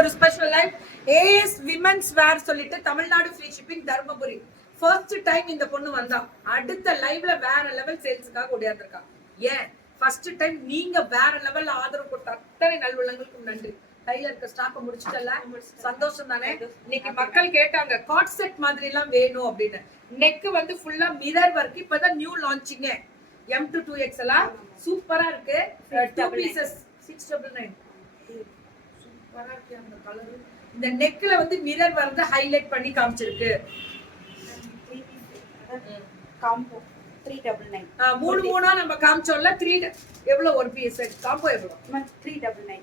ஒரு special live as women's வேர் சொல்லிட்டு Tamil Nadu free shipping Dharmapuri first time இந்த பொண்ணு வந்தா அடுத்த லைவ்ல வேற லெவல் சேல்ஸுக்காக ஓடியாந்துருக்கா. ஏன் ஃபர்ஸ்ட் டைம் நீங்க வேற லெவல்ல ஆதரவு கொடுத்த அத்தனை நல்வள்ளங்களுக்கும் நன்றி. கையில இருக்க ஸ்டாக்க முடிச்சிட்டல, சந்தோஷம் தானே? இன்னைக்கு மக்கள் கேட்டாங்க காட் செட் மாதிரி எல்லாம் வேணும் அப்படின்னு. நெக் வந்து ஃபுல்லா மிரர் ஒர்க், இப்பதான் new launching M to 2XL சூப்பரா இருக்கு. 2 பீசஸ் 699 சூப்பரா இருக்கு. அந்த கலர் இந்த நெக்ல வந்து மிரர் வந்து ஹைலைட் பண்ணி காமிச்சிருக்கு. காம்போ 399 மூணு மூணா நம்ம காமிச்சோம்ல. 3 எவ்வளவு ஒரு பீஸ் காம்போ எவ்வளவு? 399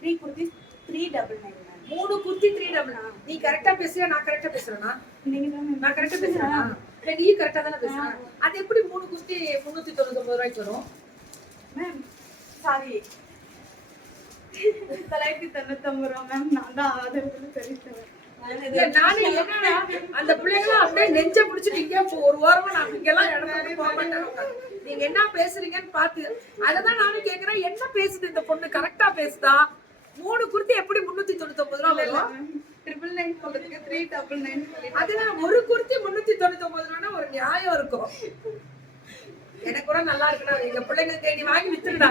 3 குர்த்தி 399 மூணு குர்த்தி 399. நீ கரெக்ட்டா பேசுறியா நான் கரெக்ட்டா பேசுறேனா? நீங்க தான் நான் கரெக்ட்டா பேசுறேனா? இல்ல நீ கரெக்ட்டா தான பேசுற. அது எப்படி மூணு குர்த்தி 399 ரூபாய்க்கு வரும்? மேம் சாரி 999 ரூபாய் மேம். நான் தான் ஆதரவு தெரிவிச்சேன். அந்த பிள்ளைங்க அப்படியே நெஞ்ச பிடிச்சிட்டு இங்கே ஒரு ஓரமா நான் இங்கெல்லாம் இடத்துல போக மாட்டேன். நீங்க என்ன பேசுறீங்கன்னு பாத்து அததான் நானும் கேக்குறேன். என்ன பேசுது இந்த பொண்ணு? கரெக்டா பேசுதா? மூணு குர்த்தி எப்படி 399 ரூபாய் வரும்? 999 சொல்றதுக்கு 399 அதுதான் ஒரு குர்த்தி 399 ரூபாய்னா ஒரு நியாயம் இருக்கும். எனக்கு கூட நல்லா இருக்குடா. எங்க பிள்ளைங்க நீ வாங்கி வித்துருடா.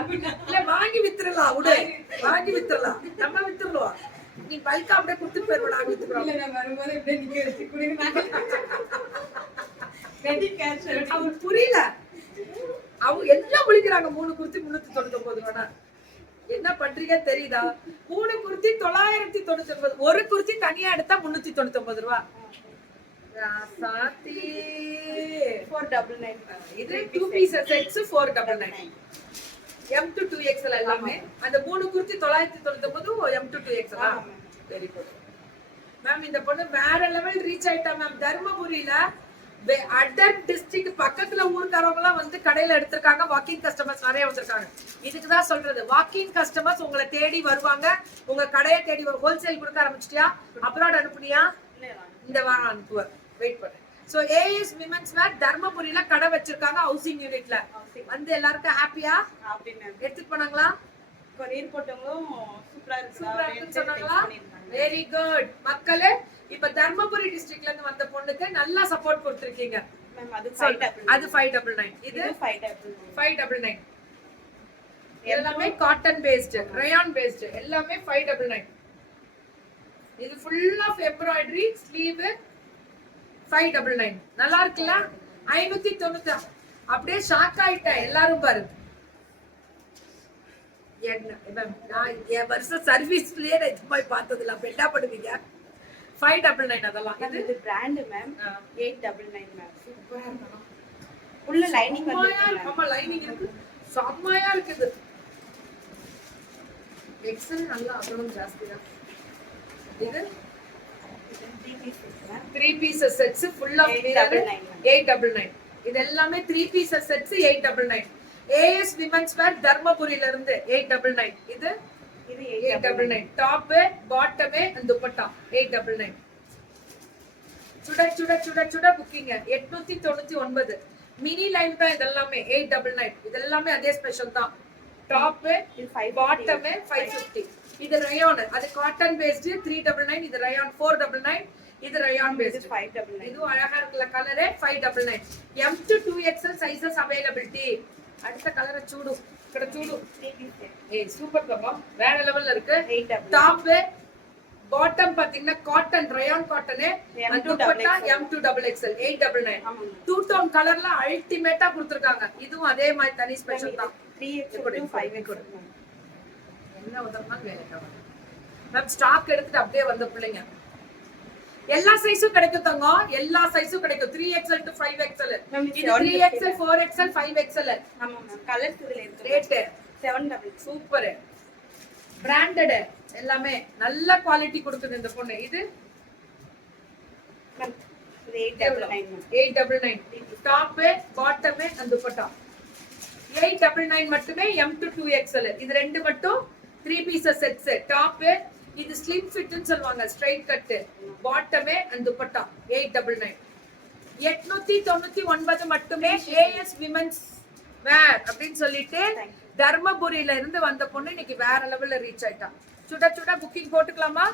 இல்ல வாங்கி வித்துறலாம், விடு வாங்கி வித்துறலாம், நம்ம வித்துருவோம். நீ பல்கா அப்படியே கொடுத்துட்டு போயிருவா. நாங்க வித்துறோம். இல்ல நான் வரும்போது இப்படியே நிக்க வச்சு குடிங்க. ரெடி கேஷ் அவங்களுக்கு புரியல. அவங்க எல்லாம் முழிக்கிறாங்க. மூணு குர்த்தி 399 ரூபாய். என்ன பண்றீங்க தெரியுதா? மூணு குர்த்தி 999. ஒரு குர்த்தி தனியா எடுத்தா 399 ரூபாய். ராசாத்தி 499 இது 2 pieces sets 499. M to 2XL எல்லாமே. அந்த மூணு kurti 999 M to 2XL. Very good ma'am. இந்த பொண்ணு வேற லெவல் ரீச் ஆயிட்டா மேம். தர்மபுரியில அதர் டிஸ்ட்ரிக்ட் பக்கத்துல ஊர்க்காரவங்க எல்லாம் வந்து கடையில எடுத்திருக்காங்க. வாக்கிங் கஸ்டமர்ஸ் நிறைய வந்திருக்காங்க. இதுக்குதான் சொல்றது, வாக்கிங் கஸ்டமர்ஸ் உங்களை தேடி வருவாங்க. உங்க கடையை தேடி ஹோல்சேல் கொடுக்க ஆரம்பிச்சிட்டியா? அப்ராட் அனுப்புனியா? இந்த வாரம் அனுப்புவேன், வெயிட் பண்ணு. சோ ஏஎஸ் விமென்ஸ் வேர் தர்மபுரியில கடை வச்சிருக்காங்க. ஹவுசிங் யூனிட்ல வந்து எல்லாருக்கும் ஹாப்பியா எடுத்துட்டு போனாங்களா? கொரியர் போட்டவங்களும் சூப்பரா இருக்குன்னு சொன்னாங்களா? வெரி குட் மக்களே. இப்ப தர்மபுரி டிஸ்ட்ரிக்ட்ல இருந்து வந்த பொண்ணுக்கு நல்லா சப்போர்ட் கொடுத்திருக்கீங்க மேம். அது 599. இது 599. எல்லாமே காட்டன் பேஸ்ட், ரயான் பேஸ்ட், எல்லாமே 599. இது ஃபுல் ஆஃப் எம்ப்ராய்டரி ஸ்லீவ் 599. நல்லா இருக்குல்ல? 590. அப்படியே ஷாக் ஆயிட்டேன் எல்லாரும் பாரு. நான் என் வருஷம் சர்வீஸ்லயே எதுவுமே பார்த்ததில்ல. அப்ப என்ன பண்ணுவீங்க? 599 அதெல்லாம். இது பிராண்ட் மேம். 899 மேம். சூப்பரா இருக்கு. உள்ள லைனிங் வந்து ஆமா லைனிங் இருக்கு. செம்மையா இருக்குது. எக்ஸல் நல்லா அகலம் ஜாஸ்தி தான். இது 3 பீசஸ் செட்ஸ் ஃபுல் ஆஃப் 899. இது எல்லாமே 3 பீசஸ் செட்ஸ் 899. ஏஎஸ் விமென்ஸ் வேர் தர்மபுரியில இருந்து 899. இது 899. Top bottom and dupatta 899. சுட சுட சுட சுட புக்கிங் 899. மினி லைன் தான் இதெல்லாமே 899. இதெல்லாமே அதே ஸ்பெஷல் தான். Top bottom 550. இது ரயான், அது காட்டன் பேஸ்ட் 399. இது ரயான் 499. இது ரயான் பேஸ்ட் 599. இது அழகா இருக்குல கலரே 599. M to 2XL sizes availability. அடுத்த கலரை சூடு ఇక్కడ చూడు. ஏய் சூப்பர் பாப்பா, வேற லெவல்ல இருக்கு. டாப் பாட்டம் பாத்தீங்கன்னா cotton rayon cotton dupatta M to XXL 899. Two tone கலர்ல அல்டிமேட்டா கொடுத்திருக்காங்க. இதுவும் அதே மாதிரி தனி ஸ்பெஷல் தான். 3XL 5XL. என்ன உதறனா வேலைக்காக மேம் ஸ்டாக் எடுத்துட்டு அப்படியே வந்த பிள்ளைங்க. எல்லா சைஸும் கிடைக்கும் தங்க. எல்லா சைஸும் கிடைக்கும். 3XL to 5XL. இது 3XL 4XL 5XL. ஆமா மேம். கலர்ஸ் இதுல இருக்கு. ரேட் 700. சூப்பர் பிராண்டட் எல்லாமே நல்ல குவாலிட்டி கொடுக்குது இந்த பொண்ணு. இது 899. 899. டாப் பாட்டம் and துப்பட்டா 899 மட்டுமே. M to 2XL. இது ரெண்டு மட்டும் 3 பீசஸ் செட்ஸ். டாப் இது ஸ்லிம் ஃபிட்னு சொல்வாங்க, straight cut, bottom and dupatta 899. 899 மட்டுமே. ஏஎஸ் விமென்ஸ் வேர் அப்படின்னு சொல்லிட்டு தர்மபுரியில இருந்து வந்த பொண்ணு இன்னைக்கு வேற லெவல்ல ரீச் ஆயிட்டா. சுட சுட புக்கிங் போட்டுக்கலாமா?